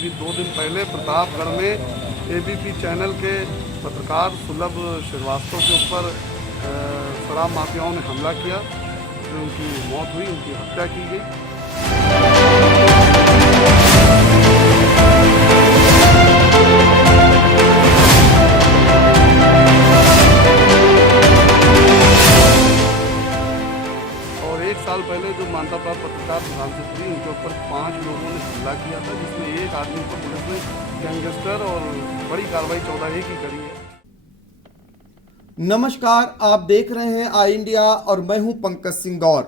अभी 2 दिन पहले प्रतापगढ़ में एबीपी चैनल के पत्रकार सुलभ श्रीवास्तव के ऊपर शराब माफियाओं ने हमला किया, जिसमें उनकी मौत हुई, उनकी हत्या की गई। और 1 साल पहले जो मान्यता प्राप्त पत्रकार सुधांशु पुरी, उनके ऊपर 5 लोगों ने हमला किया था, जिसमें एक आदमी पर पुलिस ने गैंगस्टर और बड़ी कार्रवाई 14A की करी है। नमस्कार, आप देख रहे हैं आई इंडिया और मैं हूं पंकज सिंह गौर।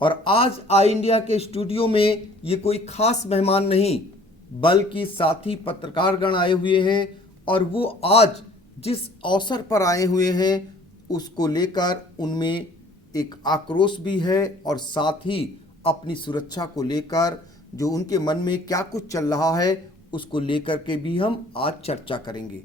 और आज आई इंडिया के स्टूडियो में ये कोई खास मेहमान नहीं बल्कि साथी पत्रकारगण आए हुए हैं और वो आज जिस अवसर पर आए हुए हैं उसको लेकर उनमें एक आक्रोश भी है और साथ ही अपनी सुरक्षा को लेकर जो उनके मन में क्या कुछ चल रहा है उसको लेकर के भी हम आज चर्चा करेंगे।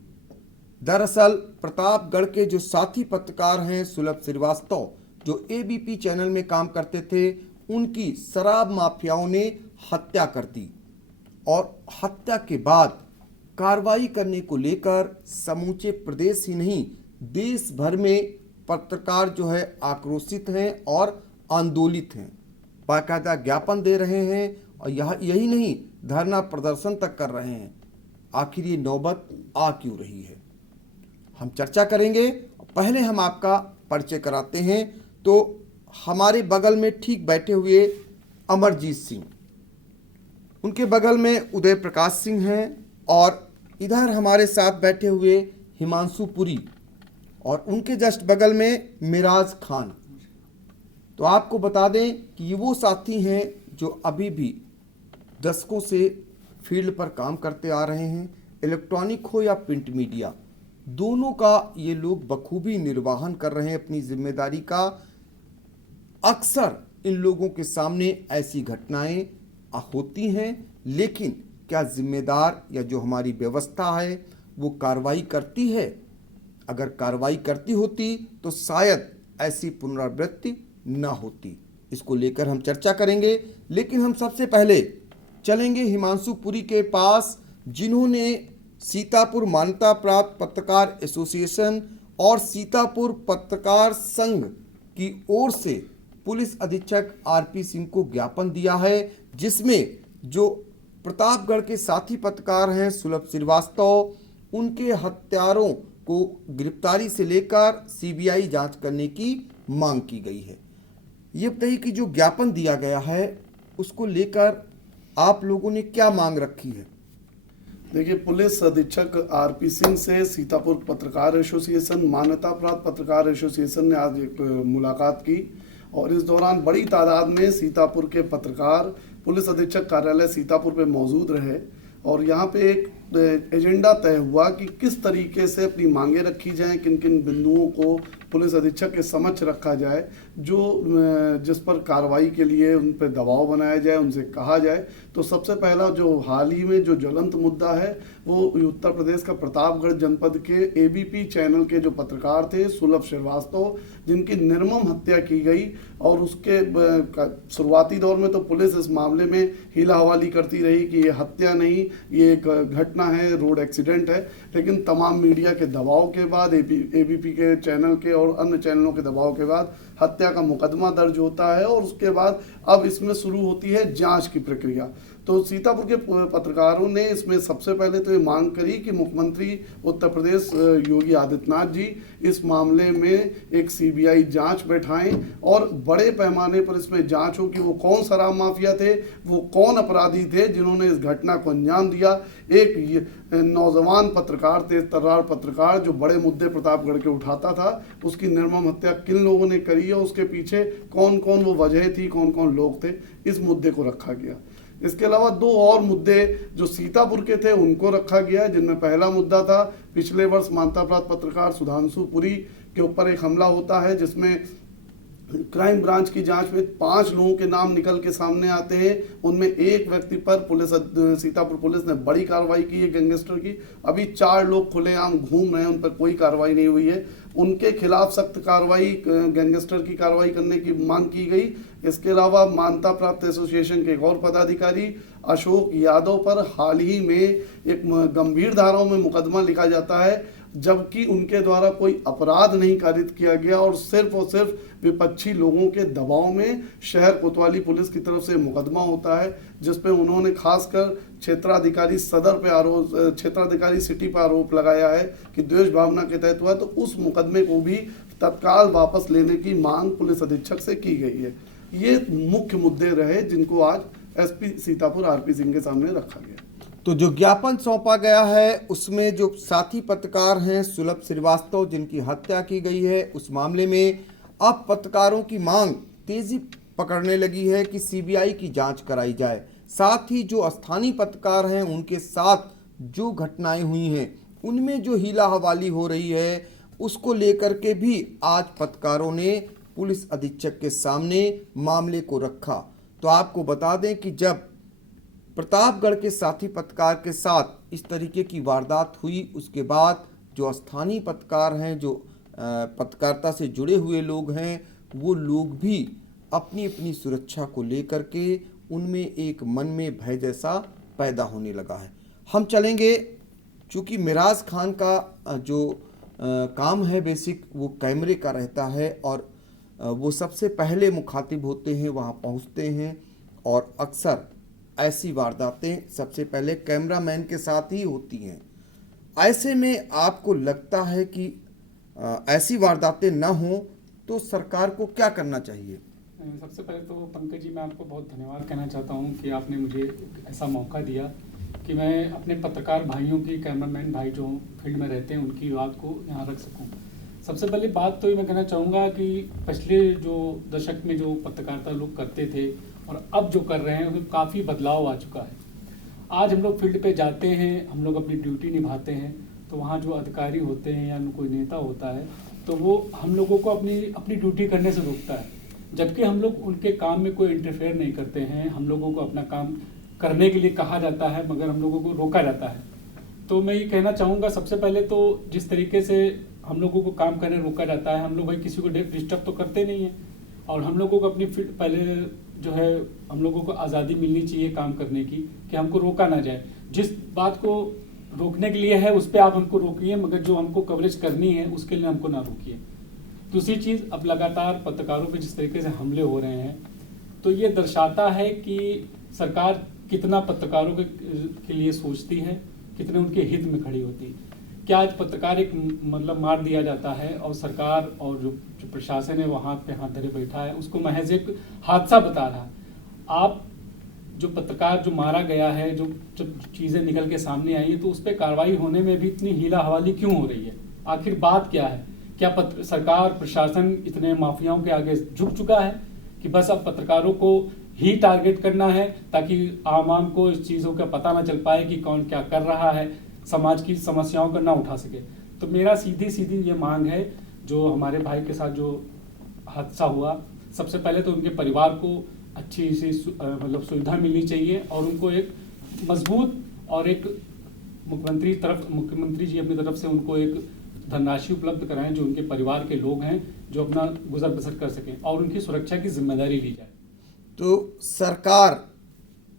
दरअसल प्रतापगढ़ के जो साथी पत्रकार हैं सुलभ श्रीवास्तव, जो एबीपी चैनल में काम करते थे, उनकी शराब माफियाओं ने हत्या कर दी और हत्या के बाद कार्रवाई करने को लेकर समूचे प्रदेश ही नहीं देश भर में पत्रकार जो है आक्रोशित हैं और आंदोलित हैं, बाकायदा ज्ञापन दे रहे हैं और यही नहीं धरना प्रदर्शन तक कर रहे हैं। आखिर ये नौबत आ क्यों रही है, हम चर्चा करेंगे। पहले हम आपका परिचय कराते हैं। तो हमारे बगल में ठीक बैठे हुए अमरजीत सिंह, उनके बगल में उदय प्रकाश सिंह हैं और इधर हमारे साथ बैठे हुए हिमांशु पुरी और उनके जस्ट बगल में मिराज खान। तो आपको बता दें कि ये वो साथी हैं जो अभी भी दशकों से फील्ड पर काम करते आ रहे हैं। इलेक्ट्रॉनिक हो या प्रिंट मीडिया, दोनों का ये लोग बखूबी निर्वहन कर रहे हैं अपनी जिम्मेदारी का। अक्सर इन लोगों के सामने ऐसी घटनाएं होती हैं, लेकिन क्या जिम्मेदार या जो हमारी व्यवस्था है वो कार्रवाई करती है? अगर कार्रवाई करती होती तो शायद ऐसी पुनरावृत्ति न होती। इसको लेकर हम चर्चा करेंगे, लेकिन हम सबसे पहले चलेंगे हिमांशु पुरी के पास, जिन्होंने सीतापुर मान्यता प्राप्त पत्रकार एसोसिएशन और सीतापुर पत्रकार संघ की ओर से पुलिस अधीक्षक आरपी सिंह को ज्ञापन दिया है, जिसमें जो प्रतापगढ़ के साथी पत्रकार हैं सुलभ श्रीवास्तव, उनके हत्यारों को गिरफ्तारी से लेकर सीबीआई जांच करने की मांग की गई है। ये बताइए कि जो ज्ञापन दिया गया है उसको लेकर आप लोगों ने क्या मांग रखी है? देखिए, पुलिस अधीक्षक आरपी सिंह से सीतापुर पत्रकार एसोसिएशन, मान्यता प्राप्त पत्रकार एसोसिएशन ने आज एक मुलाकात की और इस दौरान बड़ी तादाद में सीतापुर के पत्रकार पुलिस अधीक्षक कार्यालय सीतापुर पे मौजूद रहे और यहाँ पे एक एजेंडा तय हुआ कि किस तरीके से अपनी मांगे रखी जाएं, किन किन बिंदुओं को पुलिस अधीक्षक के समक्ष रखा जाए, जो जिस पर कार्रवाई के लिए उन पर दबाव बनाया जाए, उनसे कहा जाए। तो सबसे पहला जो हाल ही में जो ज्वलंत मुद्दा है वो उत्तर प्रदेश का प्रतापगढ़ जनपद के एबीपी चैनल के जो पत्रकार थे सुलभ श्रीवास्तव, जिनकी निर्मम हत्या की गई। और उसके शुरुआती दौर में तो पुलिस इस मामले में हीला हवाली करती रही कि ये हत्या नहीं, ये एक घटना है, रोड एक्सीडेंट है। लेकिन तमाम मीडिया के दबाव के बाद, एबीपी के चैनल के और अन्य चैनलों के दबाव के बाद हत्या का मुकदमा दर्ज होता है और उसके बाद अब इसमें शुरू होती है जांच की प्रक्रिया। तो सीतापुर के पत्रकारों ने इसमें सबसे पहले तो ये मांग करी कि मुख्यमंत्री उत्तर प्रदेश योगी आदित्यनाथ जी इस मामले में एक सीबीआई जांच बैठाएं और बड़े पैमाने पर इसमें जांच हो कि वो कौन शराब माफिया थे, वो कौन अपराधी थे जिन्होंने इस घटना को अंजाम दिया। एक नौजवान पत्रकार, तेज तर्रार पत्रकार जो बड़े मुद्दे प्रतापगढ़ के उठाता था, उसकी निर्मम हत्या किन लोगों ने करी है, उसके पीछे कौन कौन वो वजह थी, कौन कौन लोग थे, इस मुद्दे को रखा गया। इसके अलावा 2 और मुद्दे जो सीतापुर के थे उनको रखा गया, जिनमें पहला मुद्दा था पिछले वर्ष मान्यता प्राप्त पत्रकार सुधांशु पुरी के ऊपर एक हमला होता है, जिसमें क्राइम ब्रांच की जांच में 5 लोगों के नाम निकल के सामने आते हैं। उनमें एक व्यक्ति पर सीतापुर पुलिस ने बड़ी कार्रवाई की है गैंगस्टर की। अभी 4 लोग खुलेआम घूम रहे हैं, उन पर कोई कार्रवाई नहीं हुई है। उनके खिलाफ सख्त कार्रवाई, गैंगस्टर की कार्रवाई करने की मांग की गई। इसके अलावा मान्यता प्राप्त एसोसिएशन के एक और पदाधिकारी अशोक यादव पर हाल ही में एक गंभीर धाराओं में मुकदमा लिखा जाता है, जबकि उनके द्वारा कोई अपराध नहीं कारित किया गया और सिर्फ विपक्षी लोगों के दबाव में शहर कोतवाली पुलिस की तरफ से मुकदमा होता है, जिस पे उन्होंने खासकर क्षेत्राधिकारी सिटी पर आरोप लगाया है कि द्वेष भावना के तहत हुआ। तो उस मुकदमे को भी तत्काल वापस लेने की मांग पुलिस अधीक्षक से की गई है। ये मुख्य मुद्दे रहे जिनको आज एसपी सीतापुर आरपी सिंह के सामने रखा गया। तो जो ज्ञापन सौंपा गया है उसमें जो साथी पत्रकार हैं सुलभ श्रीवास्तव, जिनकी हत्या की गई है, उस मामले में अब पत्रकारों की मांग तेजी पकड़ने लगी है कि सीबीआई की जांच कराई जाए। साथ ही जो स्थानीय पत्रकार हैं उनके साथ जो घटनाएं हुई हैं उनमें जो हीला हवाली हो रही है उसको लेकर के भी आज पत्रकारों ने पुलिस अधीक्षक के सामने मामले को रखा। तो आपको बता दें कि जब प्रतापगढ़ के साथी पत्रकार के साथ इस तरीके की वारदात हुई, उसके बाद जो स्थानीय पत्रकार हैं, जो पत्रकारिता से जुड़े हुए लोग हैं, वो लोग भी अपनी अपनी सुरक्षा को लेकर के उनमें एक मन में भय जैसा पैदा होने लगा है। हम चलेंगे, चूँकि मिराज खान का जो काम है बेसिक वो कैमरे का रहता है और वो सबसे पहले मुखातिब होते हैं, वहाँ पहुँचते हैं और अक्सर ऐसी वारदातें सबसे पहले कैमरामैन के साथ ही होती हैं। ऐसे में आपको लगता है कि ऐसी वारदातें न हों तो सरकार को क्या करना चाहिए? सबसे पहले तो पंकज जी, मैं आपको बहुत धन्यवाद कहना चाहता हूं कि आपने मुझे ऐसा मौका दिया कि मैं अपने पत्रकार भाइयों की, कैमरामैन भाई जो फील्ड में रहते हैं, उनकी बात को यहाँ रख सकूं। सबसे पहले बात तो ये मैं कहना चाहूँगा कि पिछले जो दशक में जो पत्रकारिता लोग करते थे और अब जो कर रहे हैं उसमें काफ़ी बदलाव आ चुका है। आज हम लोग फील्ड पे जाते हैं, हम लोग अपनी ड्यूटी निभाते हैं, तो वहाँ जो अधिकारी होते हैं या कोई नेता होता है तो वो हम लोगों को अपनी ड्यूटी करने से रोकता है, जबकि हम लोग उनके काम में कोई इंटरफेयर नहीं करते हैं। हम लोगों को अपना काम करने के लिए कहा जाता है मगर हम लोगों को रोका जाता है। तो मैं ये कहना चाहूँगा, सबसे पहले तो जिस तरीके से हम लोगों को काम करने रोका जाता है, हम लोग भाई किसी को डिस्टर्ब तो करते नहीं हैं और हम लोगों को अपनी पहले जो है हम लोगों को आज़ादी मिलनी चाहिए काम करने की, कि हमको रोका ना जाए। जिस बात को रोकने के लिए है उस पर आप हमको रोकिए, मगर जो हमको कवरेज करनी है उसके लिए हमको ना रोकिए। दूसरी चीज़, अब लगातार पत्रकारों पे जिस तरीके से हमले हो रहे हैं तो ये दर्शाता है कि सरकार कितना पत्रकारों के लिए सोचती है, कितने उनके हित में खड़ी होती है। क्या आज पत्रकार एक मतलब मार दिया जाता है और सरकार और जो प्रशासन है वो हाथ पे हाथ धरे बैठा है, उसको महज एक हादसा बता रहा है। आप जो पत्रकार जो मारा गया है, जो चीज़ें निकल के सामने आई हैं, तो उस पर कार्रवाई होने में भी इतनी हीला हवाली क्यों हो रही है? आखिर बात क्या है? क्या सरकार, प्रशासन इतने माफियाओं के आगे झुक चुका है कि बस अब पत्रकारों को ही टारगेट करना है ताकि आवाम को इस चीज़ों का पता ना चल पाए कि कौन क्या कर रहा है, समाज की समस्याओं का ना उठा सके? तो मेरा सीधी ये मांग है, जो हमारे भाई के साथ जो हादसा हुआ, सबसे पहले तो उनके परिवार को अच्छी सी मतलब सुविधा मिलनी चाहिए और उनको एक मजबूत और एक मुख्यमंत्री जी अपनी तरफ से उनको एक धनराशि उपलब्ध कराएं जो उनके परिवार के लोग हैं जो अपना गुजर बसर कर सकें और उनकी सुरक्षा की जिम्मेदारी ली जाए। तो सरकार,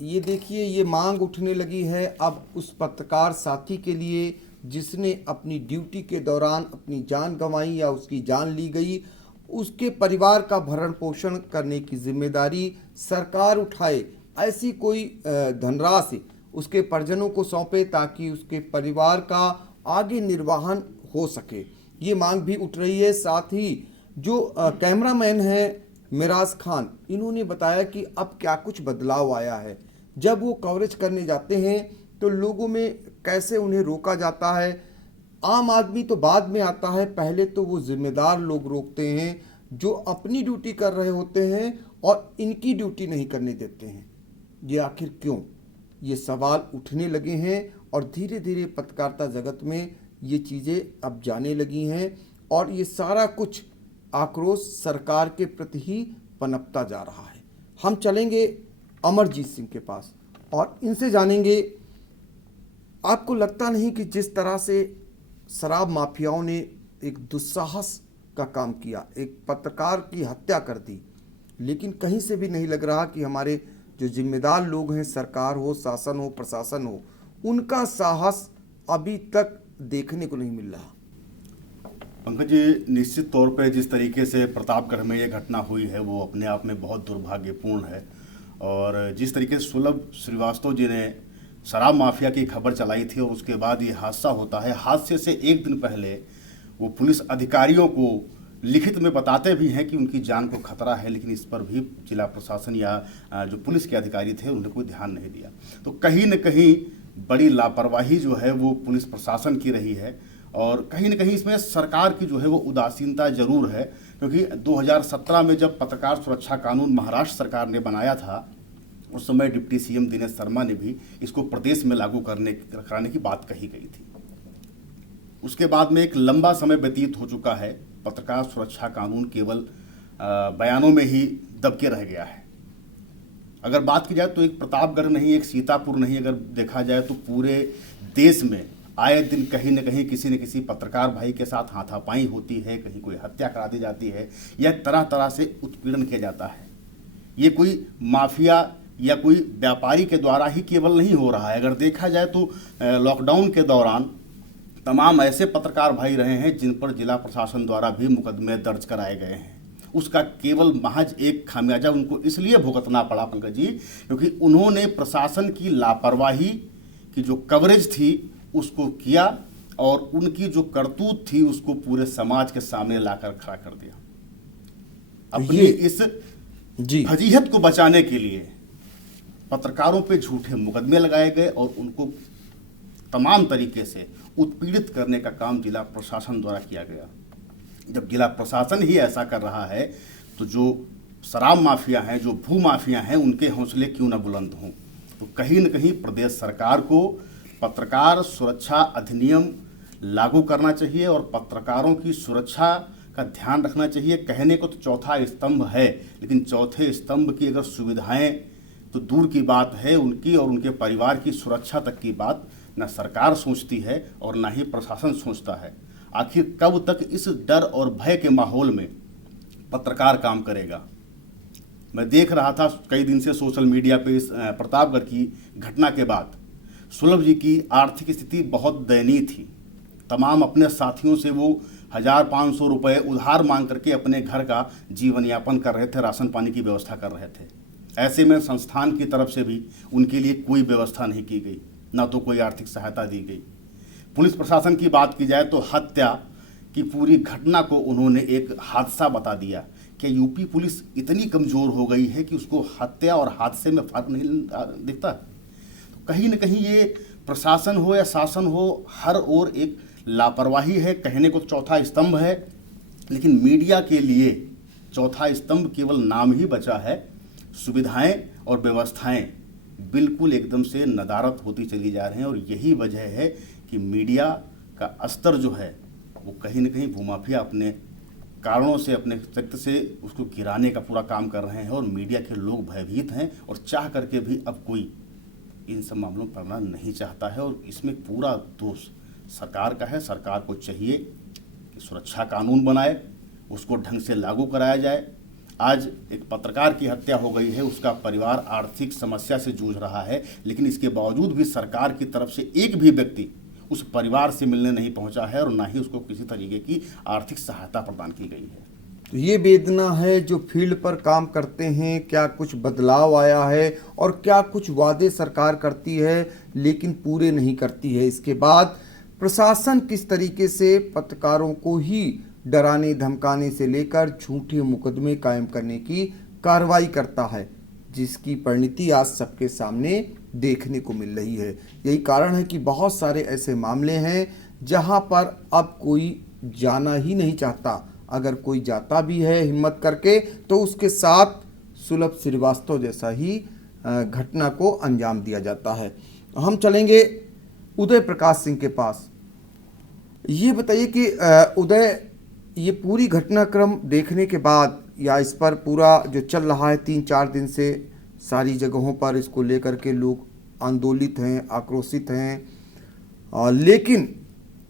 ये देखिए, ये मांग उठने लगी है अब उस पत्रकार साथी के लिए जिसने अपनी ड्यूटी के दौरान अपनी जान गंवाई या उसकी जान ली गई, उसके परिवार का भरण पोषण करने की जिम्मेदारी सरकार उठाए। ऐसी कोई धनराशि उसके परिजनों को सौंपे ताकि उसके परिवार का आगे निर्वाहन हो सके, ये मांग भी उठ रही है। साथ ही जो कैमरामैन हैं मिराज खान, इन्होंने बताया कि अब क्या कुछ बदलाव आया है। जब वो कवरेज करने जाते हैं तो लोगों में कैसे उन्हें रोका जाता है। आम आदमी तो बाद में आता है, पहले तो वो जिम्मेदार लोग रोकते हैं जो अपनी ड्यूटी कर रहे होते हैं और इनकी ड्यूटी नहीं करने देते हैं। ये आखिर क्यों? ये सवाल उठने लगे हैं और धीरे धीरे पत्रकारिता जगत में ये चीज़ें अब जाने लगी हैं और ये सारा कुछ आक्रोश सरकार के प्रति ही पनपता जा रहा है। हम चलेंगे अमरजीत सिंह के पास और इनसे जानेंगे, आपको लगता नहीं कि जिस तरह से शराब माफियाओं ने एक दुस्साहस का काम किया, एक पत्रकार की हत्या कर दी, लेकिन कहीं से भी नहीं लग रहा कि हमारे जो जिम्मेदार लोग हैं, सरकार हो, शासन हो, प्रशासन हो, उनका साहस अभी तक देखने को नहीं मिल रहा। पंकज जी, निश्चित तौर पे जिस तरीके से प्रतापगढ़ में ये घटना हुई है वो अपने आप में बहुत दुर्भाग्यपूर्ण है। और जिस तरीके से सुलभ श्रीवास्तव जी ने शराब माफिया की खबर चलाई थी और उसके बाद ये हादसा होता है, हादसे से एक दिन पहले वो पुलिस अधिकारियों को लिखित में बताते भी हैं कि उनकी जान को खतरा है, लेकिन इस पर भी जिला प्रशासन या जो पुलिस के अधिकारी थे उन्होंने कोई ध्यान नहीं दिया। तो कहीं न कहीं बड़ी लापरवाही जो है वो पुलिस प्रशासन की रही है और कहीं न कहीं इसमें सरकार की जो है वो उदासीनता जरूर है, क्योंकि 2017 में जब पत्रकार सुरक्षा कानून महाराष्ट्र सरकार ने बनाया था उस समय डिप्टी सीएम दिनेश शर्मा ने भी इसको प्रदेश में लागू कराने की बात कही गई थी। उसके बाद में एक लंबा समय व्यतीत हो चुका है, पत्रकार सुरक्षा कानून केवल बयानों में ही दबके रह गया है। अगर बात की जाए तो एक प्रतापगढ़ नहीं, एक सीतापुर नहीं, अगर देखा जाए तो पूरे देश में आए दिन कहीं न किसी पत्रकार भाई के साथ हाथापाई होती है, कहीं कोई हत्या करा दी जाती है या तरह तरह से उत्पीड़न किया जाता है। ये कोई माफिया या कोई व्यापारी के द्वारा ही केवल नहीं हो रहा है। अगर देखा जाए तो लॉकडाउन के दौरान तमाम ऐसे पत्रकार भाई रहे हैं जिन पर जिला प्रशासन द्वारा भी मुकदमे दर्ज कराए गए हैं। उसका केवल महज एक खामियाजा उनको इसलिए भुगतना पड़ा पंकज जी, क्योंकि उन्होंने प्रशासन की लापरवाही की जो कवरेज थी उसको किया और उनकी जो करतूत थी उसको पूरे समाज के सामने लाकर खड़ा कर दिया। अपनी इस फजीहत को बचाने के लिए पत्रकारों पे झूठे मुकदमे लगाए गए और उनको तमाम तरीके से उत्पीड़ित करने का काम जिला प्रशासन द्वारा किया गया। जब जिला प्रशासन ही ऐसा कर रहा है तो जो शराब माफिया हैं, जो भू माफिया हैं, उनके हौसले क्यों न बुलंद हों। तो कहीं न कहीं प्रदेश सरकार को पत्रकार सुरक्षा अधिनियम लागू करना चाहिए और पत्रकारों की सुरक्षा का ध्यान रखना चाहिए। कहने को तो चौथा स्तंभ है, लेकिन चौथे स्तंभ की अगर सुविधाएं तो दूर की बात है, उनकी और उनके परिवार की सुरक्षा तक की बात न सरकार सोचती है और न ही प्रशासन सोचता है। आखिर कब तक इस डर और भय के माहौल में पत्रकार काम करेगा। मैं देख रहा था कई दिन से सोशल मीडिया पे इस प्रतापगढ़ की घटना के बाद सुलभ जी की आर्थिक स्थिति बहुत दयनीय थी। तमाम अपने साथियों से वो 1500 रुपये उधार मांग करके अपने घर का जीवन यापन कर रहे थे, राशन पानी की व्यवस्था कर रहे थे। ऐसे में संस्थान की तरफ से भी उनके लिए कोई व्यवस्था नहीं की गई, ना तो कोई आर्थिक सहायता दी गई। पुलिस प्रशासन की बात की जाए तो हत्या की पूरी घटना को उन्होंने एक हादसा बता दिया। क्या यूपी पुलिस इतनी कमज़ोर हो गई है कि उसको हत्या और हादसे में फर्क नहीं दिखता? तो कहीं न कहीं ये प्रशासन हो या शासन हो, हर ओर एक लापरवाही है। कहने को चौथा स्तंभ है, लेकिन मीडिया के लिए चौथा स्तंभ केवल नाम ही बचा है। सुविधाएं और व्यवस्थाएं बिल्कुल एकदम से नदारद होती चली जा रही हैं और यही वजह है कि मीडिया का स्तर जो है वो कहीं न कहीं भूमाफिया अपने कारणों से, अपने चरित्र से उसको गिराने का पूरा काम कर रहे हैं और मीडिया के लोग भयभीत हैं और चाह करके भी अब कोई इन सब मामलों में पड़ना नहीं चाहता है। और इसमें पूरा दोष सरकार का है। सरकार को चाहिए कि सुरक्षा कानून बनाए, उसको ढंग से लागू कराया जाए। आज एक पत्रकार की हत्या हो गई है, उसका परिवार आर्थिक समस्या से जूझ रहा है, लेकिन इसके बावजूद भी सरकार की तरफ से एक भी व्यक्ति उस परिवार से मिलने नहीं पहुंचा है और ना ही उसको किसी तरीके की आर्थिक सहायता प्रदान की गई है। तो ये वेदना है जो फील्ड पर काम करते हैं, क्या कुछ बदलाव आया है और क्या कुछ वादे सरकार करती है लेकिन पूरे नहीं करती है। इसके बाद प्रशासन किस तरीके से पत्रकारों को ही डराने धमकाने से लेकर झूठे मुकदमे कायम करने की कार्रवाई करता है, जिसकी परिणति आज सबके सामने देखने को मिल रही है। यही कारण है कि बहुत सारे ऐसे मामले हैं जहां पर अब कोई जाना ही नहीं चाहता। अगर कोई जाता भी है हिम्मत करके तो उसके साथ सुलभ श्रीवास्तव जैसा ही घटना को अंजाम दिया जाता है। हम चलेंगे उदय प्रकाश सिंह के पास। ये बताइए कि उदय, ये पूरी घटनाक्रम देखने के बाद या इस पर पूरा जो चल रहा है 3-4 दिन से सारी जगहों पर इसको लेकर के लोग आंदोलित हैं, आक्रोशित हैं, लेकिन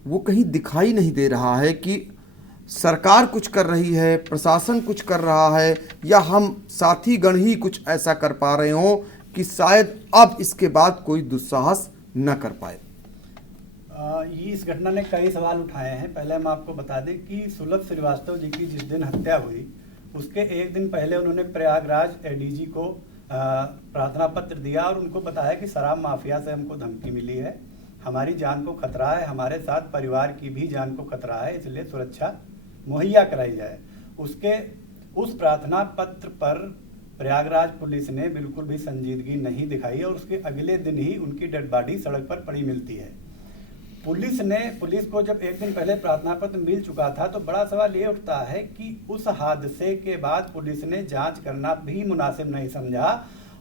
वो कहीं दिखाई नहीं दे रहा है कि सरकार कुछ कर रही है, प्रशासन कुछ कर रहा है, या हम साथीगण ही कुछ ऐसा कर पा रहे हों कि शायद अब इसके बाद कोई दुस्साहस न कर पाए? ये इस घटना ने कई सवाल उठाए हैं। पहले हम आपको बता दें कि सुलभ श्रीवास्तव जी की जिस दिन हत्या हुई उसके एक दिन पहले उन्होंने प्रयागराज एडीजी को प्रार्थना पत्र दिया और उनको बताया कि शराब माफिया से हमको धमकी मिली है, हमारी जान को खतरा है, हमारे साथ परिवार की भी जान को खतरा है, इसलिए सुरक्षा मुहैया कराई जाए। उस प्रार्थना पत्र पर प्रयागराज पुलिस ने बिल्कुल भी संजीदगी नहीं दिखाई और उसके अगले दिन ही उनकी डेड बॉडी सड़क पर पड़ी मिलती है। पुलिस को जब एक दिन पहले प्रार्थना पत्र मिल चुका था तो बड़ा सवाल ये उठता है कि उस हादसे के बाद पुलिस ने जांच करना भी मुनासिब नहीं समझा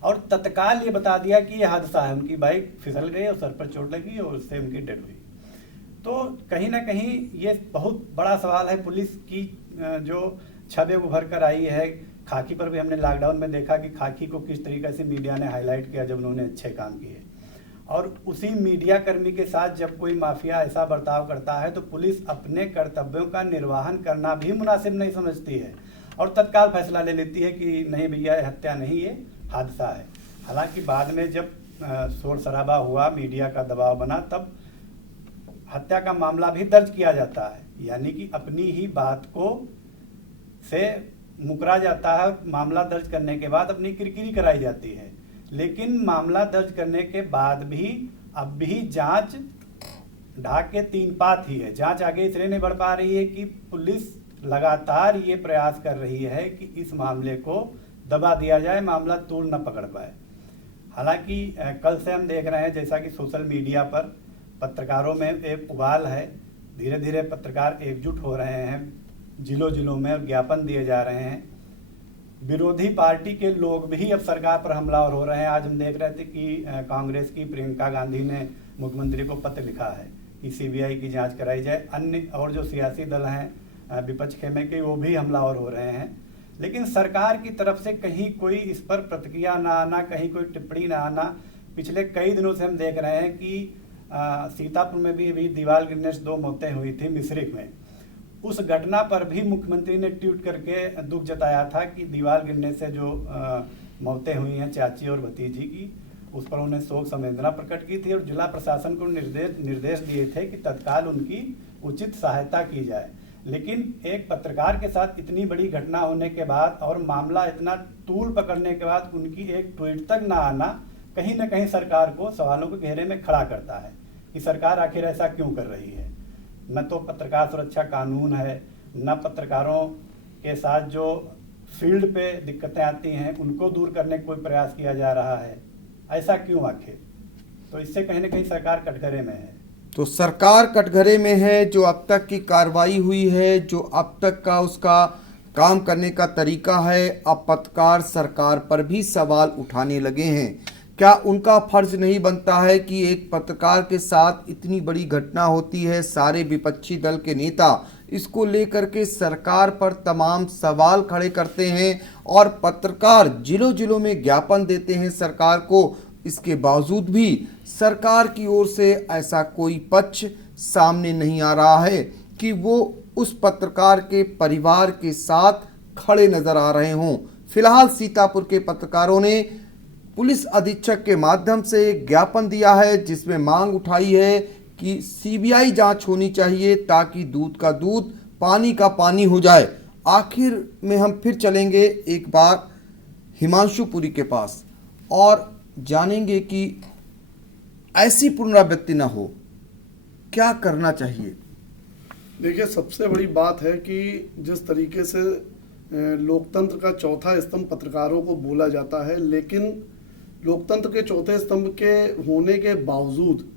और तत्काल ये बता दिया कि ये हादसा है, उनकी बाइक फिसल गई और सर पर चोट लगी और उससे उनकी डेड हुई। तो कहीं ना कहीं ये बहुत बड़ा सवाल है। पुलिस की जो छवि उभर कर आई है, खाकी पर भी हमने लॉकडाउन में देखा कि खाकी को किस तरीके से मीडिया ने हाईलाइट किया जब उन्होंने अच्छे काम किए, और उसी मीडिया कर्मी के साथ जब कोई माफिया ऐसा बर्ताव करता है तो पुलिस अपने कर्तव्यों का निर्वहन करना भी मुनासिब नहीं समझती है और तत्काल फैसला ले लेती है कि नहीं भैया ये हत्या नहीं, ये हादसा है। हालांकि बाद में जब शोर शराबा हुआ, मीडिया का दबाव बना, तब हत्या का मामला भी दर्ज किया जाता है, यानी कि अपनी ही बात को से मुकरा जाता है। मामला दर्ज करने के बाद अपनी किरकिरी कराई जाती है, लेकिन मामला दर्ज करने के बाद भी अब भी जांच ढाक के तीन पात ही है। जांच आगे इसलिए नहीं बढ़ पा रही है कि पुलिस लगातार ये प्रयास कर रही है कि इस मामले को दबा दिया जाए, मामला तूल न पकड़ पाए। हालांकि कल से हम देख रहे हैं जैसा कि सोशल मीडिया पर पत्रकारों में एक उबाल है, धीरे धीरे पत्रकार एकजुट हो रहे हैं, जिलों में और ज्ञापन दिए जा रहे हैं। विरोधी पार्टी के लोग भी अब सरकार पर हमलावर हो रहे हैं। आज हम देख रहे थे कि कांग्रेस की प्रियंका गांधी ने मुख्यमंत्री को पत्र लिखा है कि सीबीआई की जांच कराई जाए। अन्य और जो सियासी दल हैं विपक्ष खेमे के, वो भी हमलावर हो रहे हैं। लेकिन सरकार की तरफ से कहीं कोई इस पर प्रतिक्रिया ना आना, कहीं कोई टिप्पणी ना आना। पिछले कई दिनों से हम देख रहे हैं कि सीतापुर में भी दीवार गिरने से 2 मौतें हुई थी मिश्रिख में। उस घटना पर भी मुख्यमंत्री ने ट्वीट करके दुख जताया था कि दीवार गिरने से जो मौतें हुई हैं चाची और भतीजी की, उस पर उन्हें शोक संवेदना प्रकट की थी और जिला प्रशासन को निर्देश दिए थे कि तत्काल उनकी उचित सहायता की जाए। लेकिन एक पत्रकार के साथ इतनी बड़ी घटना होने के बाद और मामला इतना तूल पकड़ने के बाद उनकी एक ट्वीट तक ना आना कहीं ना कहीं सरकार को सवालों के घेरे में खड़ा करता है कि सरकार आखिर ऐसा क्यों कर रही है। न तो पत्रकार सुरक्षा कानून है, न पत्रकारों के साथ जो फील्ड पे दिक्कतें आती हैं उनको दूर करने का कोई प्रयास किया जा रहा है। ऐसा क्यों आखिर? तो इससे कहीं ना कहीं सरकार कटघरे में है। तो सरकार कटघरे में है। जो अब तक की कार्रवाई हुई है, जो अब तक का उसका काम करने का तरीका है, अब पत्रकार सरकार पर भी सवाल उठाने लगे हैं। क्या उनका फर्ज नहीं बनता है कि एक पत्रकार के साथ इतनी बड़ी घटना होती है, सारे विपक्षी दल के नेता इसको लेकर के सरकार पर तमाम सवाल खड़े करते हैं और पत्रकार जिलों में ज्ञापन देते हैं सरकार को, इसके बावजूद भी सरकार की ओर से ऐसा कोई पक्ष सामने नहीं आ रहा है कि वो उस पत्रकार के परिवार के साथ खड़े नजर आ रहे हों। फिलहाल सीतापुर के पत्रकारों ने पुलिस अधीक्षक के माध्यम से ज्ञापन दिया है जिसमें मांग उठाई है कि सीबीआई जांच होनी चाहिए ताकि दूध का दूध, पानी का पानी हो जाए। आखिर में हम फिर चलेंगे एक बार हिमांशु पुरी के पास और जानेंगे कि ऐसी पुनरावृत्ति न हो, क्या करना चाहिए। देखिए, सबसे बड़ी बात है कि जिस तरीके से लोकतंत्र का चौथा स्तंभ पत्रकारों को बोला जाता है, लेकिन लोकतंत्र के चौथे स्तंभ के होने के बावजूद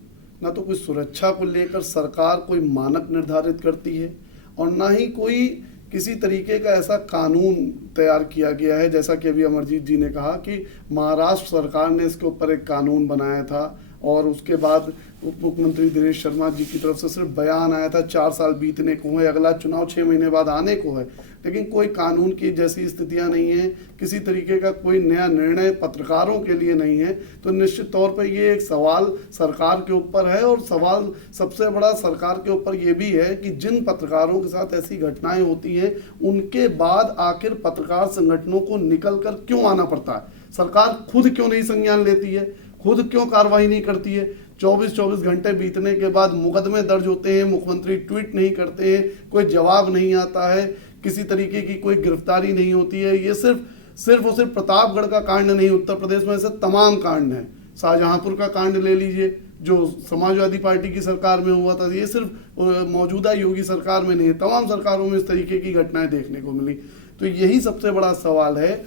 ना तो कोई सुरक्षा को लेकर सरकार कोई मानक निर्धारित करती है और ना ही कोई किसी तरीके का ऐसा कानून तैयार किया गया है। जैसा कि अभी अमरजीत जी ने कहा कि महाराष्ट्र सरकार ने इसके ऊपर एक कानून बनाया था और उसके बाद उप मुख्यमंत्री दिनेश शर्मा जी की तरफ से सिर्फ बयान आया था 4 साल बीतने को है, अगला चुनाव 6 महीने बाद आने को है, लेकिन कोई कानून की जैसी स्थितियां नहीं है, किसी तरीके का कोई नया निर्णय पत्रकारों के लिए नहीं है। तो निश्चित तौर पर ये एक सवाल सरकार के ऊपर है, और सवाल सबसे बड़ा सरकार के ऊपर ये भी है कि जिन पत्रकारों के साथ ऐसी घटनाएं होती हैं उनके बाद आखिर पत्रकार संगठनों को निकल कर क्यों आना पड़ता है। सरकार खुद क्यों नहीं संज्ञान लेती है, खुद क्यों कार्रवाई नहीं करती है। 24 घंटे बीतने के बाद मुकदमे दर्ज होते हैं, मुख्यमंत्री ट्वीट नहीं करते हैं, कोई जवाब नहीं आता है, किसी तरीके की कोई गिरफ्तारी नहीं होती है। ये सिर्फ और सिर्फ प्रतापगढ़ का कांड नहीं, उत्तर प्रदेश में ऐसे तमाम कांड हैं। शाहजहांपुर का कांड ले लीजिए जो समाजवादी पार्टी की सरकार में हुआ था, ये सिर्फ मौजूदा योगी सरकार में नहीं है, तमाम सरकारों में इस तरीके की घटनाएं देखने को मिली। तो यही सबसे बड़ा सवाल है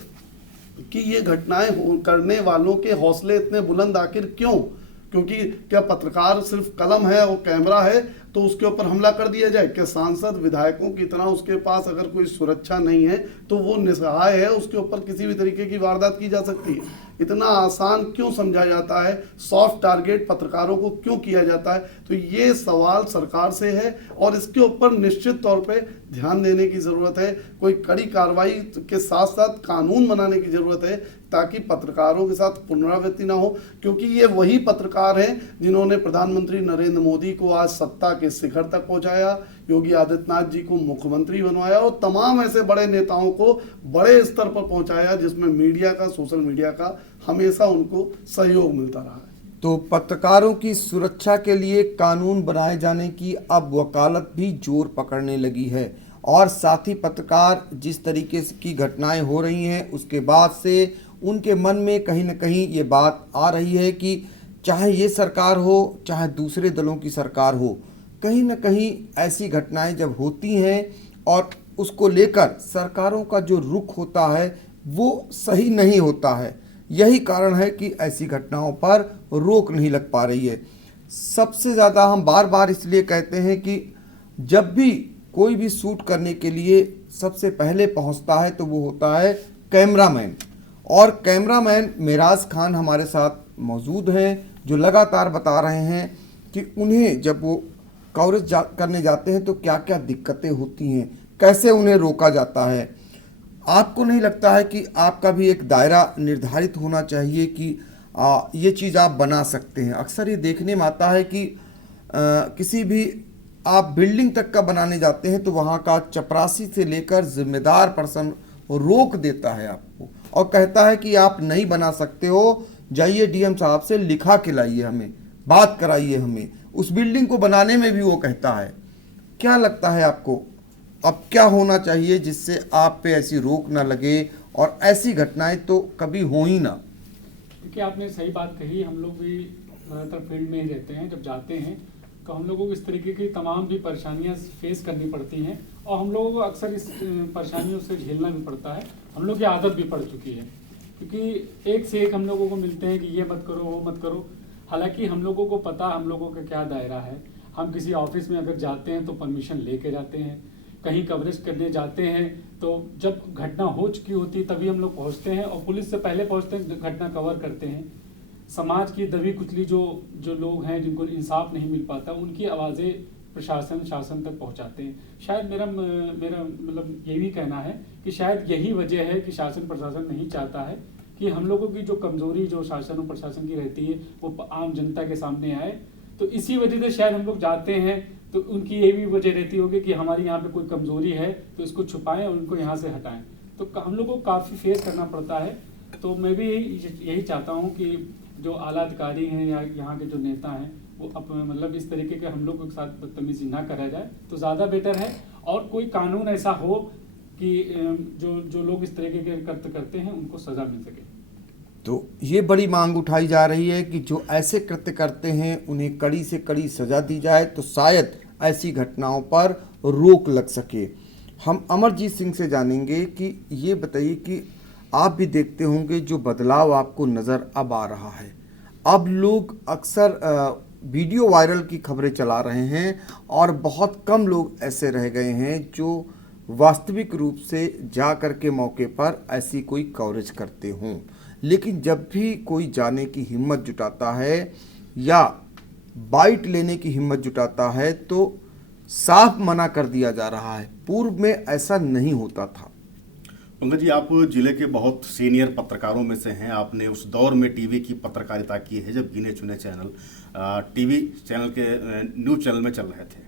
कि ये घटनाएं करने वालों के हौसले इतने बुलंद आखिर क्यों? क्योंकि क्या पत्रकार सिर्फ कलम है और कैमरा है तो उसके ऊपर हमला कर दिया जाए? क्या सांसद विधायकों की तरह उसके पास अगर कोई सुरक्षा नहीं है तो वो निसहाय है, उसके ऊपर किसी भी तरीके की वारदात की जा सकती है? इतना आसान क्यों समझा जाता है? सॉफ्ट टारगेट पत्रकारों को क्यों किया जाता है? तो ये सवाल सरकार से है और इसके ऊपर निश्चित तौर पे ध्यान देने की जरूरत है। कोई कड़ी कार्रवाई के साथ साथ कानून बनाने की जरूरत है ताकि पत्रकारों के साथ पुनरावृत्ति ना हो, क्योंकि ये वही पत्रकार हैं जिन्होंने प्रधानमंत्री नरेंद्र मोदी को आज सत्ता के शिखर तक पहुंचाया, योगी आदित्यनाथ जी को मुख्यमंत्री बनवाया और तमाम ऐसे बड़े नेताओं को बड़े स्तर पर पहुंचाया जिसमें मीडिया का, सोशल मीडिया का हमेशा उनको सहयोग मिलता रहा है। तो पत्रकारों की सुरक्षा के लिए कानून बनाए जाने की अब वकालत भी जोर पकड़ने लगी है, और साथ ही पत्रकार जिस तरीके की घटनाएं हो रही हैं उसके बाद से उनके मन में कहीं ना कहीं ये बात आ रही है कि चाहे ये सरकार हो चाहे दूसरे दलों की सरकार हो, कहीं ना कहीं ऐसी घटनाएं जब होती हैं और उसको लेकर सरकारों का जो रुख होता है वो सही नहीं होता है। यही कारण है कि ऐसी घटनाओं पर रोक नहीं लग पा रही है। सबसे ज़्यादा हम बार बार इसलिए कहते हैं कि जब भी कोई भी शूट करने के लिए सबसे पहले पहुंचता है तो वो होता है कैमरामैन, और कैमरामैन मेराज खान हमारे साथ मौजूद हैं जो लगातार बता रहे हैं कि उन्हें जब वो कवरेज करने जाते हैं तो क्या क्या दिक्कतें होती हैं, कैसे उन्हें रोका जाता है। आपको नहीं लगता है कि आपका भी एक दायरा निर्धारित होना चाहिए कि ये चीज़ आप बना सकते हैं? अक्सर ये देखने में आता है कि किसी भी आप बिल्डिंग तक का बनाने जाते हैं तो वहाँ का चपरासी से लेकर जिम्मेदार पर्सन रोक देता है आपको और कहता है कि आप नहीं बना सकते हो, जाइए डीएम साहब से लिखा के लाइए, हमें बात कराइए हमें। उस बिल्डिंग को बनाने में भी वो कहता है। क्या लगता है आपको अब क्या होना चाहिए जिससे आप पे ऐसी रोक ना लगे और ऐसी घटनाएं तो कभी हो ही ना? क्योंकि आपने सही बात कही, हम लोग भी ज़्यादातर फील्ड में ही रहते हैं। जब जाते हैं तो हम लोगों को इस तरीके की तमाम भी परेशानियां फेस करनी पड़ती हैं और हम लोगों को अक्सर इस परेशानियों से झेलना भी पड़ता है। हम लोग की आदत भी पड़ चुकी है क्योंकि एक से एक हम लोगों को मिलते हैं कि ये मत करो वो मत करो। हालांकि हम लोगों को पता हम लोगों का क्या दायरा है। हम किसी ऑफिस में अगर जाते हैं तो परमिशन लेके जाते हैं, कहीं कवरेज करने जाते हैं तो जब घटना हो चुकी होती है तभी हम लोग पहुंचते हैं और पुलिस से पहले पहुंचते हैं, घटना कवर करते हैं। समाज की दबी कुचली जो लोग हैं जिनको इंसाफ नहीं मिल पाता, उनकी आवाज़ें प्रशासन शासन तक पहुंचाते हैं। शायद मेरा मतलब ये भी कहना है कि शायद यही वजह है कि शासन प्रशासन नहीं चाहता है कि हम लोगों की जो कमजोरी जो शासन और प्रशासन की रहती है वो आम जनता के सामने आए। तो इसी वजह से शायद हम लोग जाते हैं तो उनकी ये भी वजह रहती होगी कि हमारी यहाँ पे कोई कमजोरी है तो इसको छुपाएं और उनको यहाँ से हटाएं। तो हम लोग को काफ़ी फेस करना पड़ता है। तो मैं भी यही चाहता हूँ कि जो आला अधिकारी हैं या यहाँ के जो नेता हैं वो मतलब इस तरीके के हम लोग के साथ बदतमीजी ना करा जाए तो ज़्यादा बेटर है। और कोई कानून ऐसा हो कि जो लोग इस तरीके के कृत्य करते हैं उनको सज़ा मिल सके। तो ये बड़ी मांग उठाई जा रही है कि जो ऐसे कृत्य करते हैं उन्हें कड़ी से कड़ी सजा दी जाए तो शायद ऐसी घटनाओं पर रोक लग सके। हम अमरजीत सिंह से जानेंगे कि ये बताइए कि आप भी देखते होंगे जो बदलाव आपको नज़र अब आ रहा है। अब लोग अक्सर वीडियो वायरल की खबरें चला रहे हैं और बहुत कम लोग ऐसे रह गए हैं जो वास्तविक रूप से जा कर के मौके पर ऐसी कोई कवरेज करते हों। लेकिन जब भी कोई जाने की हिम्मत जुटाता है या बाइट लेने की हिम्मत जुटाता है तो साफ मना कर दिया जा रहा है। पूर्व में ऐसा नहीं होता था। पंकज जी, आप जिले के बहुत सीनियर पत्रकारों में से हैं। आपने उस दौर में टीवी की पत्रकारिता की है जब गिने चुने चैनल टीवी चैनल के न्यूज़ चैनल में चल रहे थे।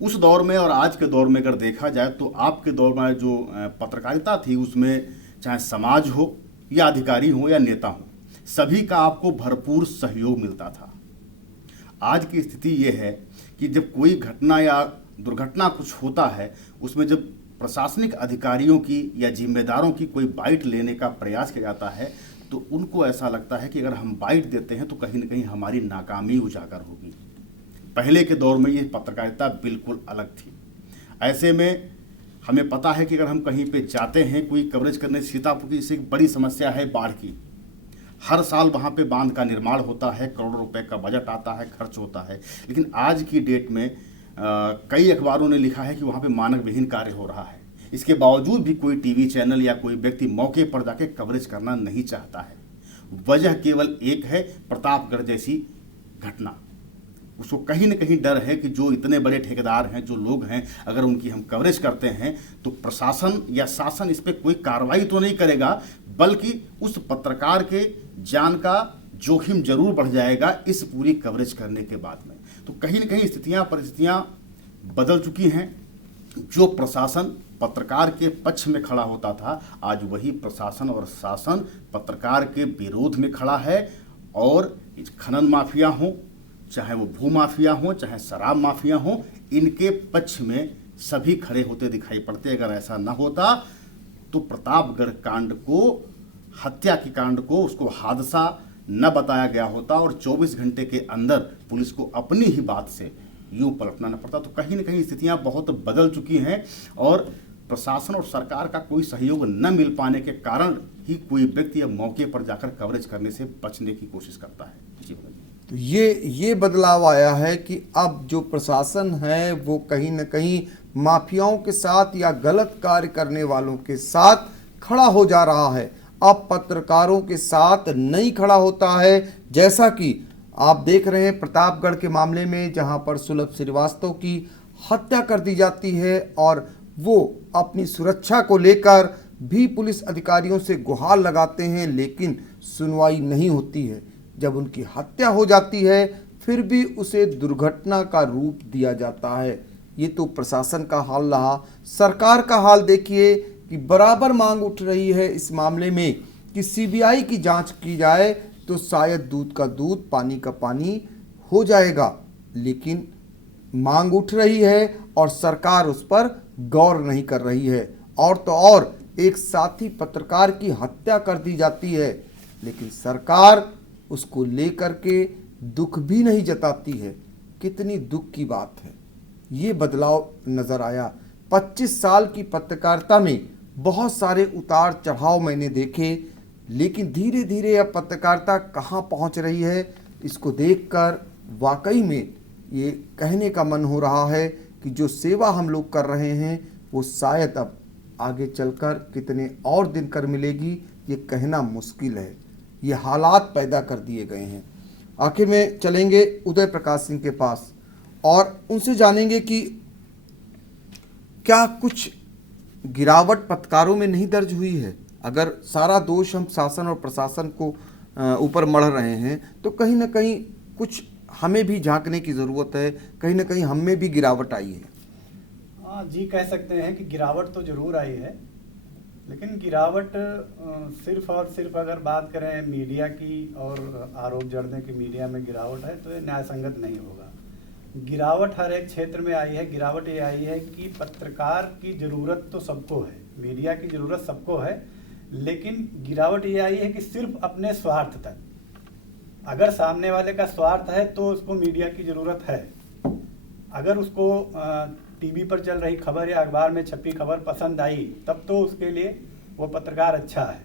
उस दौर में और आज के दौर में अगर देखा जाए तो आपके दौर में जो पत्रकारिता थी उसमें चाहे समाज हो या अधिकारी हो या नेता हो, सभी का आपको भरपूर सहयोग मिलता था। आज की स्थिति ये है कि जब कोई घटना या दुर्घटना कुछ होता है, उसमें जब प्रशासनिक अधिकारियों की या जिम्मेदारों की कोई बाइट लेने का प्रयास किया जाता है तो उनको ऐसा लगता है कि अगर हम बाइट देते हैं तो कहीं ना कहीं हमारी नाकामी उजागर होगी। पहले के दौर में ये पत्रकारिता बिल्कुल अलग थी। ऐसे में हमें पता है कि अगर हम कहीं पे जाते हैं कोई कवरेज करने, सीतापुर की एक बड़ी समस्या है बाढ़ की। हर साल वहाँ पे बांध का निर्माण होता है, करोड़ों रुपए का बजट आता है, खर्च होता है, लेकिन आज की डेट में कई अखबारों ने लिखा है कि वहाँ पे मानक विहीन कार्य हो रहा है। इसके बावजूद भी कोई टीवी चैनल या कोई व्यक्ति मौके पर जाके कवरेज करना नहीं चाहता है। वजह केवल एक है, प्रतापगढ़ जैसी घटना। उसको कहीं ना कहीं डर है कि जो इतने बड़े ठेकेदार हैं, जो लोग हैं, अगर उनकी हम कवरेज करते हैं तो प्रशासन या शासन इस पर कोई कार्रवाई तो नहीं करेगा, बल्कि उस पत्रकार के जान का जोखिम जरूर बढ़ जाएगा इस पूरी कवरेज करने के बाद में। तो कहीं ना कहीं परिस्थितियां बदल चुकी हैं। जो प्रशासन पत्रकार के पक्ष में खड़ा होता था, आज वही प्रशासन और शासन पत्रकार के विरोध में खड़ा है। और खनन माफिया हो, चाहे वो भू माफिया हो, चाहे शराब माफिया हो, इनके पक्ष में सभी खड़े होते दिखाई पड़ते। अगर ऐसा न होता तो प्रतापगढ़ कांड को, हत्या के कांड को, उसको हादसा न बताया गया होता और 24 घंटे के अंदर पुलिस को अपनी ही बात से यूं पलटना न पड़ता। तो कहीं ना कहीं स्थितियां बहुत बदल चुकी हैं और प्रशासन और सरकार का कोई सहयोग न मिल पाने के कारण ही कोई व्यक्ति अब मौके पर जाकर कवरेज करने से बचने की कोशिश करता है। जी तो ये बदलाव आया है कि अब जो प्रशासन है वो कहीं न कहीं माफियाओं के साथ या गलत कार्य करने वालों के साथ खड़ा हो जा रहा है। अब पत्रकारों के साथ नहीं खड़ा होता है। जैसा कि आप देख रहे हैं प्रतापगढ़ के मामले में, जहां पर सुलभ श्रीवास्तव की हत्या कर दी जाती है और वो अपनी सुरक्षा को लेकर भी पुलिस अधिकारियों से गुहार लगाते हैं, लेकिन सुनवाई नहीं होती है। जब उनकी हत्या हो जाती है फिर भी उसे दुर्घटना का रूप दिया जाता है। ये तो प्रशासन का हाल रहा। सरकार का हाल देखिए कि बराबर मांग उठ रही है इस मामले में कि सीबीआई की जांच की जाए तो शायद दूध का दूध, पानी का पानी हो जाएगा, लेकिन मांग उठ रही है और सरकार उस पर गौर नहीं कर रही है। और तो और एक साथी पत्रकार की हत्या कर दी जाती है, लेकिन सरकार उसको लेकर के दुख भी नहीं जताती है। कितनी दुख की बात है। ये बदलाव नजर आया। 25 साल की पत्रकारिता में बहुत सारे उतार चढ़ाव मैंने देखे, लेकिन धीरे धीरे अब पत्रकारिता कहाँ पहुँच रही है, इसको देखकर वाकई में ये कहने का मन हो रहा है कि जो सेवा हम लोग कर रहे हैं वो शायद अब आगे चलकर कितने और दिन कर मिलेगी, ये कहना मुश्किल है। ये हालात पैदा कर दिए गए हैं। आखिर में चलेंगे उदय प्रकाश सिंह के पास और उनसे जानेंगे कि क्या कुछ गिरावट पत्रकारों में नहीं दर्ज हुई है। अगर सारा दोष हम शासन और प्रशासन को ऊपर मढ़ रहे हैं तो कहीं ना कहीं कुछ हमें भी झांकने की ज़रूरत है। कहीं ना कहीं हम में भी गिरावट आई है। हाँ जी, कह सकते हैं कि गिरावट तो जरूर आई है, लेकिन गिरावट सिर्फ और सिर्फ अगर बात करें मीडिया की और आरोप जड़ने की मीडिया में गिरावट है तो ये न्यायसंगत नहीं होगा। गिरावट हर एक क्षेत्र में आई है। गिरावट ये आई है कि पत्रकार की ज़रूरत तो सबको है, मीडिया की ज़रूरत सबको है, लेकिन गिरावट ये आई है कि सिर्फ अपने स्वार्थ तक। अगर सामने वाले का स्वार्थ है तो उसको मीडिया की ज़रूरत है। अगर उसको टीवी पर चल रही खबर या अखबार में छपी खबर पसंद आई तब तो उसके लिए वो पत्रकार अच्छा है,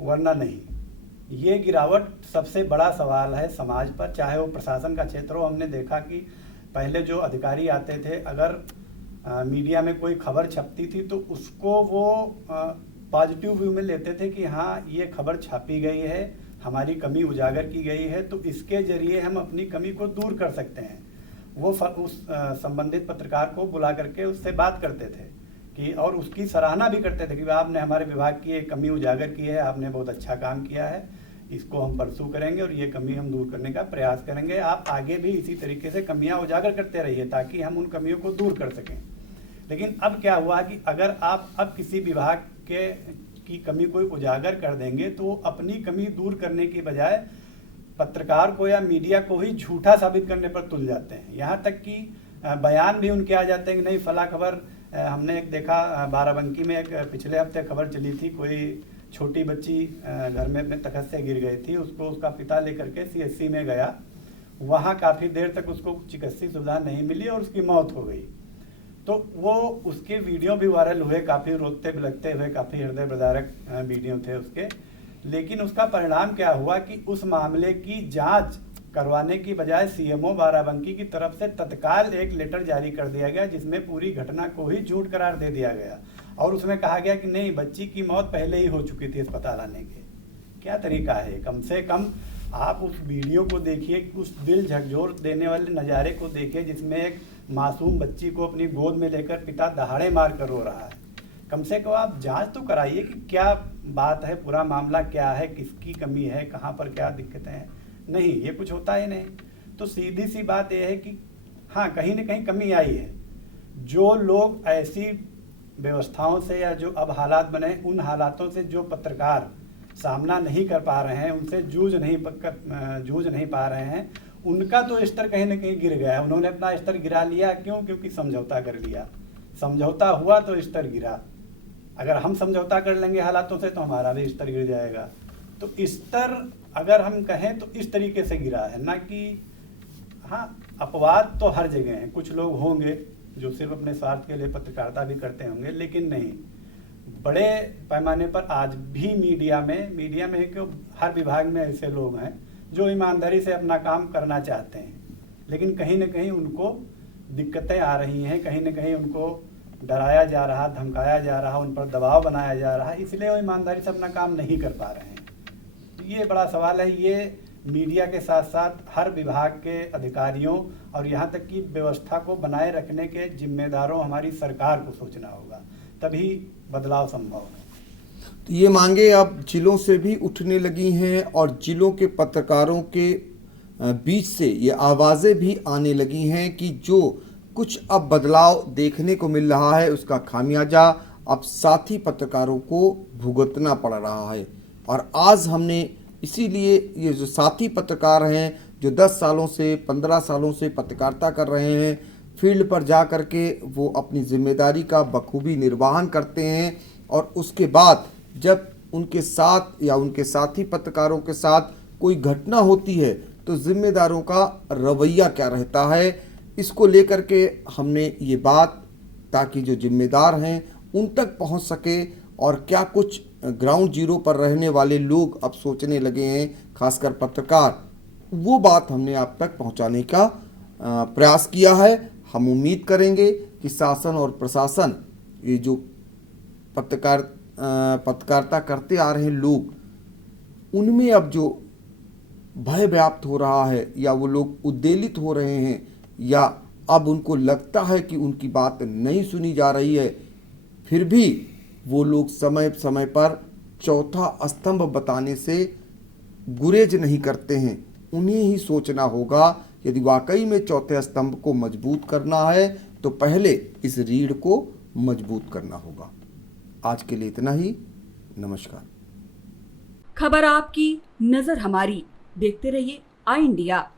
वरना नहीं। ये गिरावट सबसे बड़ा सवाल है समाज पर, चाहे वो प्रशासन का क्षेत्र हो। हमने देखा कि पहले जो अधिकारी आते थे, अगर मीडिया में कोई खबर छपती थी तो उसको वो पॉजिटिव व्यू में लेते थे कि हाँ ये खबर छापी गई है हमारी कमी उजागर की गई है, तो इसके जरिए हम अपनी कमी को दूर कर सकते हैं। वो उस संबंधित पत्रकार को बुला करके उससे बात करते थे कि, और उसकी सराहना भी करते थे कि आपने हमारे विभाग की एक कमी उजागर की है, आपने बहुत अच्छा काम किया है, इसको हम परसू करेंगे और ये कमी हम दूर करने का प्रयास करेंगे। आप आगे भी इसी तरीके से कमियां उजागर करते रहिए ताकि हम उन कमियों को दूर कर सकें। लेकिन अब क्या हुआ कि अगर आप अब किसी विभाग की कमी को उजागर कर देंगे तो अपनी कमी दूर करने की बजाय पत्रकार को या मीडिया को ही झूठा साबित करने पर तुल जाते हैं। यहाँ तक कि बयान भी उनके आ जाते हैं कि नहीं फला खबर, हमने एक देखा बाराबंकी में एक पिछले हफ्ते खबर चली थी, कोई छोटी बच्ची घर में अपने तखत से गिर गई थी, उसको उसका पिता लेकर के CHC में गया, वहाँ काफ़ी देर तक उसको चिकित्सीय सुविधा नहीं मिली और उसकी मौत हो गई। तो वो उसके वीडियो भी वायरल हुए, काफ़ी रोते बिलखते हुए, काफ़ी हृदय विदारक वीडियो थे उसके। लेकिन उसका परिणाम क्या हुआ कि उस मामले की जांच करवाने की बजाय CMO बाराबंकी की तरफ से तत्काल एक लेटर जारी कर दिया गया जिसमें पूरी घटना को ही झूठ करार दे दिया गया और उसमें कहा गया कि नहीं, बच्ची की मौत पहले ही हो चुकी थी अस्पताल आने के। क्या तरीका है? कम से कम आप उस वीडियो को देखिए, उस दिल झकझोर देने वाले नज़ारे को देखिए जिसमें एक मासूम बच्ची को अपनी गोद में लेकर पिता दहाड़े मार कर रो रहा है। कम से कम आप जांच तो कराइए कि क्या बात है, पूरा मामला क्या है, किसकी कमी है, कहाँ पर क्या दिक्कतें हैं। नहीं, ये कुछ होता ही नहीं। तो सीधी सी बात यह है कि हाँ, कहीं ना कहीं कमी आई है। जो लोग ऐसी व्यवस्थाओं से या जो अब हालात बने, उन हालातों से जो पत्रकार सामना नहीं कर पा रहे हैं, उनसे जूझ नहीं पा रहे हैं, उनका तो स्तर कहीं ना कहीं गिर गया है। उन्होंने अपना स्तर गिरा लिया। क्यों? क्योंकि समझौता कर लिया। समझौता हुआ तो स्तर गिरा। अगर हम समझौता कर लेंगे हालातों से तो हमारा भी स्तर गिर जाएगा। तो स्तर अगर हम कहें तो इस तरीके से गिरा है, ना कि हाँ, अपवाद तो हर जगह हैं। कुछ लोग होंगे जो सिर्फ अपने स्वार्थ के लिए पत्रकारिता भी करते होंगे, लेकिन नहीं, बड़े पैमाने पर आज भी मीडिया में क्यों, हर विभाग में ऐसे लोग हैं जो ईमानदारी से अपना काम करना चाहते हैं, लेकिन कहीं ना कहीं उनको दिक्कतें आ रही हैं, कहीं ना कहीं उनको डराया जा रहा, धमकाया जा रहा, उन पर दबाव बनाया जा रहा, इसलिए वो ईमानदारी से अपना काम नहीं कर पा रहे हैं। ये बड़ा सवाल है। ये मीडिया के साथ साथ हर विभाग के अधिकारियों और यहाँ तक कि व्यवस्था को बनाए रखने के जिम्मेदारों हमारी सरकार को सोचना होगा, तभी बदलाव संभव है। तो ये मांगे अब जिलों से भी उठने लगी हैं और जिलों के पत्रकारों के बीच से ये आवाज़ें भी आने लगी हैं कि जो कुछ अब बदलाव देखने को मिल रहा है उसका खामियाजा अब साथी पत्रकारों को भुगतना पड़ रहा है। और आज हमने इसीलिए ये जो साथी पत्रकार हैं जो 10 सालों से 15 सालों से पत्रकारिता कर रहे हैं, फील्ड पर जा कर के वो अपनी जिम्मेदारी का बखूबी निर्वहन करते हैं और उसके बाद जब उनके साथ या उनके साथी पत्रकारों के साथ कोई घटना होती है तो जिम्मेदारों का रवैया क्या रहता है, इसको लेकर के हमने ये बात, ताकि जो जिम्मेदार हैं उन तक पहुंच सके और क्या कुछ ग्राउंड जीरो पर रहने वाले लोग अब सोचने लगे हैं, खासकर पत्रकार, वो बात हमने आप तक पहुंचाने का प्रयास किया है। हम उम्मीद करेंगे कि शासन और प्रशासन, ये जो पत्रकारिता करते आ रहे लोग, उनमें अब जो भय व्याप्त हो रहा है या वो लोग उद्वेलित हो रहे हैं या अब उनको लगता है कि उनकी बात नहीं सुनी जा रही है, फिर भी वो लोग समय समय पर चौथा स्तंभ बताने से गुरेज नहीं करते हैं। उन्हें ही सोचना होगा, यदि वाकई में चौथे स्तंभ को मजबूत करना है तो पहले इस रीढ़ को मजबूत करना होगा। आज के लिए इतना ही। नमस्कार। खबर आपकी, नजर हमारी। देखते रहिए आई इंडिया।